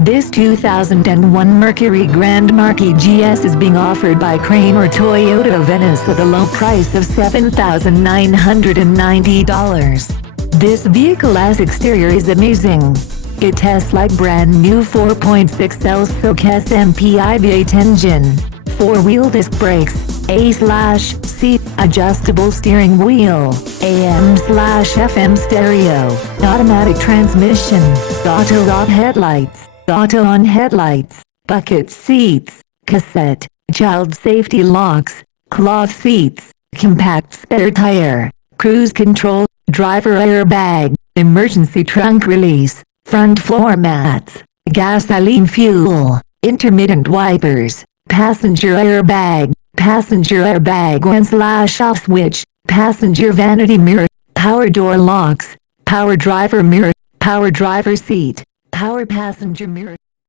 This 2001 Mercury Grand Marquis GS is being offered by Kramer Toyota Venice at a low price of $7,990. This vehicle as exterior is amazing. It tests like brand new 4.6L Silk SMP V8 engine, 4-wheel disc brakes, A/C, adjustable steering wheel, AM/FM stereo, automatic transmission, auto-off headlights, auto-on headlights, bucket seats, cassette, child safety locks, cloth seats, compact spare tire, cruise control, driver airbag, emergency trunk release, front floor mats, gasoline fuel, intermittent wipers, passenger airbag on/off switch, passenger vanity mirror, power door locks, power driver mirror, power driver seat, power passenger mirror.